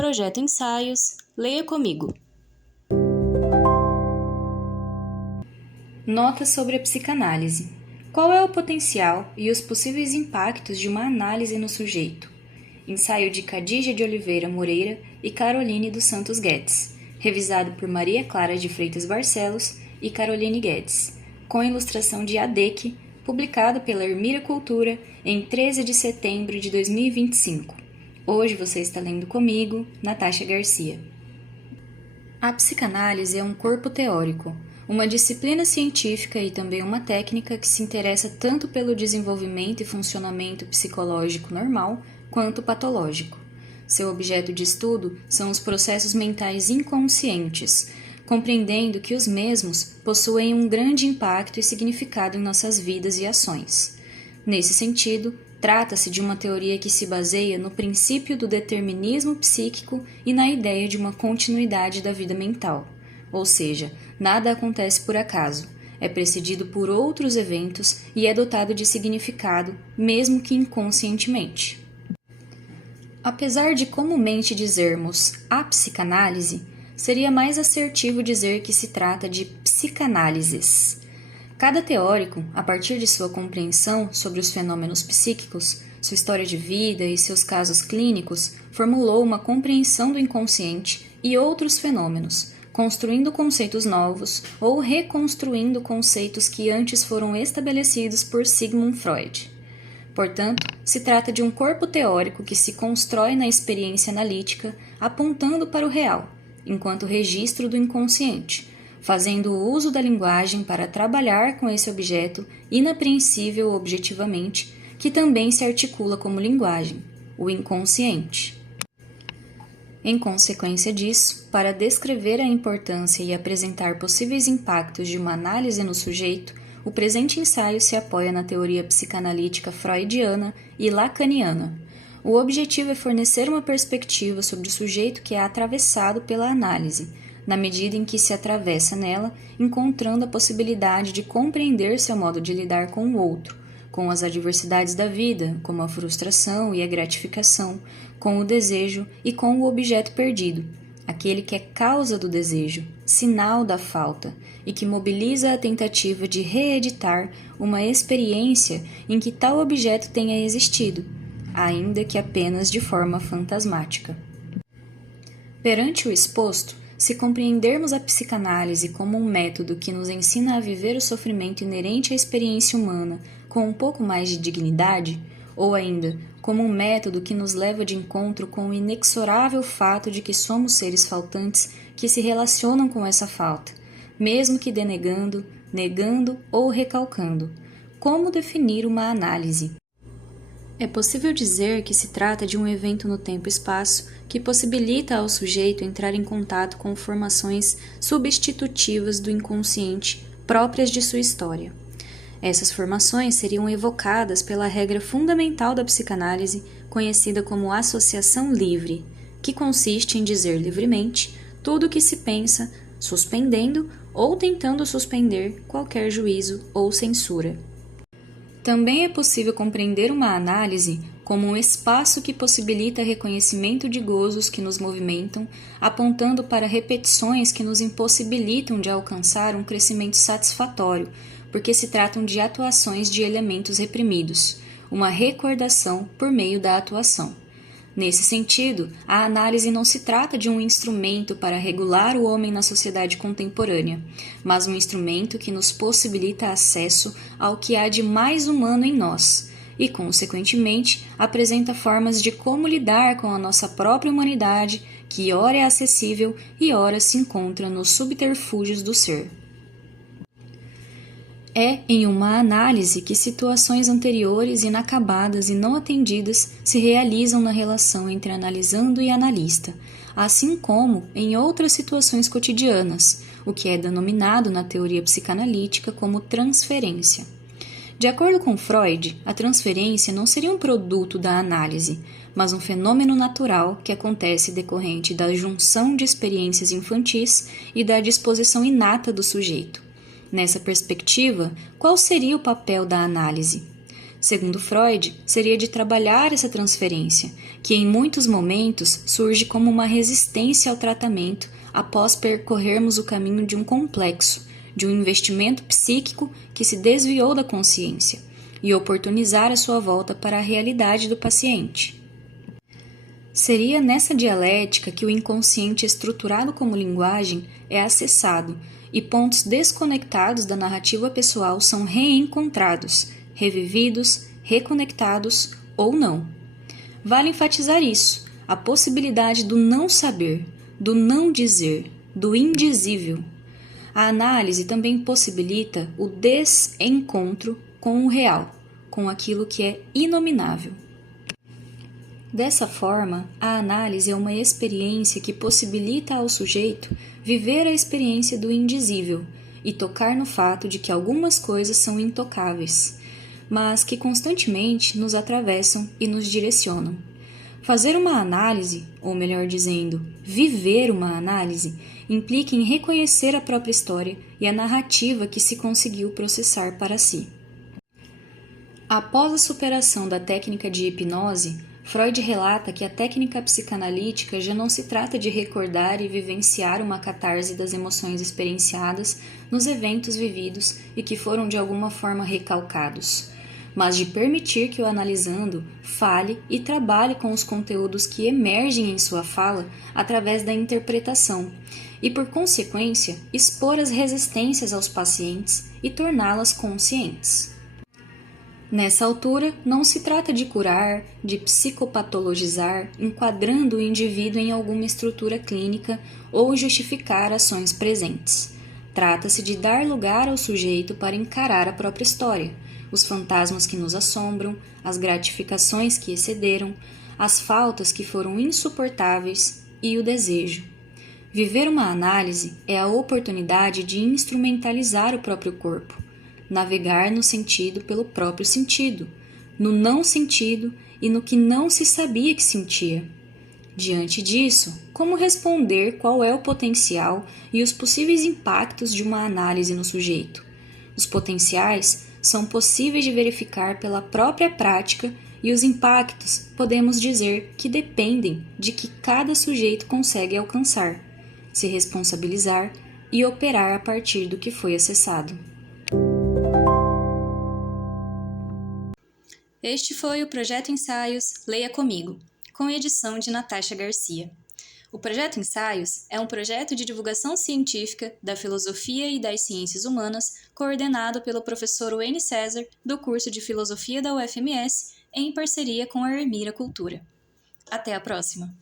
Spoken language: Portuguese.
Projeto Ensaios, leia comigo. Notas sobre a psicanálise. Qual é o potencial e os possíveis impactos de uma análise no sujeito? Ensaio de Khadija de Oliveira Moreira e Caroline dos Santos Guedes, revisado por Maria Clara de Freitas Barcelos e Caroline Guedes, com ilustração de Adek, publicado pela Ermira Cultura em 13 de setembro de 2025. Hoje você está lendo comigo, Natasha Garcia. A psicanálise é um corpo teórico, uma disciplina científica e também uma técnica que se interessa tanto pelo desenvolvimento e funcionamento psicológico normal quanto patológico. Seu objeto de estudo são os processos mentais inconscientes, compreendendo que os mesmos possuem um grande impacto e significado em nossas vidas e ações. Nesse sentido, trata-se de uma teoria que se baseia no princípio do determinismo psíquico e na ideia de uma continuidade da vida mental. Ou seja, nada acontece por acaso, é precedido por outros eventos e é dotado de significado, mesmo que inconscientemente. Apesar de comumente dizermos a psicanálise, seria mais assertivo dizer que se trata de psicanálises. Cada teórico, a partir de sua compreensão sobre os fenômenos psíquicos, sua história de vida e seus casos clínicos, formulou uma compreensão do inconsciente e outros fenômenos, construindo conceitos novos ou reconstruindo conceitos que antes foram estabelecidos por Sigmund Freud. Portanto, se trata de um corpo teórico que se constrói na experiência analítica, apontando para o real, enquanto registro do inconsciente, fazendo uso da linguagem para trabalhar com esse objeto inapreensível objetivamente, que também se articula como linguagem, o inconsciente. Em consequência disso, para descrever a importância e apresentar possíveis impactos de uma análise no sujeito, o presente ensaio se apoia na teoria psicanalítica freudiana e lacaniana. O objetivo é fornecer uma perspectiva sobre o sujeito que é atravessado pela análise, na medida em que se atravessa nela, encontrando a possibilidade de compreender seu modo de lidar com o outro, com as adversidades da vida, como a frustração e a gratificação, com o desejo e com o objeto perdido, aquele que é causa do desejo, sinal da falta, e que mobiliza a tentativa de reeditar uma experiência em que tal objeto tenha existido, ainda que apenas de forma fantasmática. Perante o exposto, se compreendermos a psicanálise como um método que nos ensina a viver o sofrimento inerente à experiência humana com um pouco mais de dignidade, ou ainda como um método que nos leva de encontro com o inexorável fato de que somos seres faltantes que se relacionam com essa falta, mesmo que denegando, negando ou recalcando, como definir uma análise? É possível dizer que se trata de um evento no tempo e espaço que possibilita ao sujeito entrar em contato com formações substitutivas do inconsciente próprias de sua história. Essas formações seriam evocadas pela regra fundamental da psicanálise, conhecida como associação livre, que consiste em dizer livremente tudo o que se pensa, suspendendo ou tentando suspender qualquer juízo ou censura. Também é possível compreender uma análise como um espaço que possibilita reconhecimento de gozos que nos movimentam, apontando para repetições que nos impossibilitam de alcançar um crescimento satisfatório, porque se tratam de atuações de elementos reprimidos, uma recordação por meio da atuação. Nesse sentido, a análise não se trata de um instrumento para regular o homem na sociedade contemporânea, mas um instrumento que nos possibilita acesso ao que há de mais humano em nós e, consequentemente, apresenta formas de como lidar com a nossa própria humanidade, que ora é acessível e ora se encontra nos subterfúgios do ser. É em uma análise que situações anteriores, inacabadas e não atendidas se realizam na relação entre analisando e analista, assim como em outras situações cotidianas, o que é denominado na teoria psicanalítica como transferência. De acordo com Freud, a transferência não seria um produto da análise, mas um fenômeno natural que acontece decorrente da junção de experiências infantis e da disposição inata do sujeito. Nessa perspectiva, qual seria o papel da análise? Segundo Freud, seria de trabalhar essa transferência, que em muitos momentos surge como uma resistência ao tratamento após percorrermos o caminho de um complexo, de um investimento psíquico que se desviou da consciência, e oportunizar a sua volta para a realidade do paciente. Seria nessa dialética que o inconsciente estruturado como linguagem é acessado e pontos desconectados da narrativa pessoal são reencontrados, revividos, reconectados ou não. Vale enfatizar isso, a possibilidade do não saber, do não dizer, do indizível. A análise também possibilita o desencontro com o real, com aquilo que é inominável. Dessa forma, a análise é uma experiência que possibilita ao sujeito viver a experiência do indizível e tocar no fato de que algumas coisas são intocáveis, mas que constantemente nos atravessam e nos direcionam. Fazer uma análise, ou melhor dizendo, viver uma análise, implica em reconhecer a própria história e a narrativa que se conseguiu processar para si. Após a superação da técnica de hipnose, Freud relata que a técnica psicanalítica já não se trata de recordar e vivenciar uma catarse das emoções experienciadas nos eventos vividos e que foram de alguma forma recalcados, mas de permitir que o analisando fale e trabalhe com os conteúdos que emergem em sua fala através da interpretação e, por consequência, expor as resistências aos pacientes e torná-las conscientes. Nessa altura, não se trata de curar, de psicopatologizar, enquadrando o indivíduo em alguma estrutura clínica ou justificar ações presentes. Trata-se de dar lugar ao sujeito para encarar a própria história, os fantasmas que nos assombram, as gratificações que excederam, as faltas que foram insuportáveis e o desejo. Viver uma análise é a oportunidade de instrumentalizar o próprio corpo, navegar no sentido pelo próprio sentido, no não sentido e no que não se sabia que sentia. Diante disso, como responder qual é o potencial e os possíveis impactos de uma análise no sujeito? Os potenciais são possíveis de verificar pela própria prática e os impactos podemos dizer que dependem de que cada sujeito consegue alcançar, se responsabilizar e operar a partir do que foi acessado. Este foi o Projeto Ensaios Leia Comigo, com edição de Natasha Garcia. O Projeto Ensaios é um projeto de divulgação científica da filosofia e das ciências humanas coordenado pelo professor Wayne César, do curso de Filosofia da UFMS, em parceria com a Ermira Cultura. Até a próxima!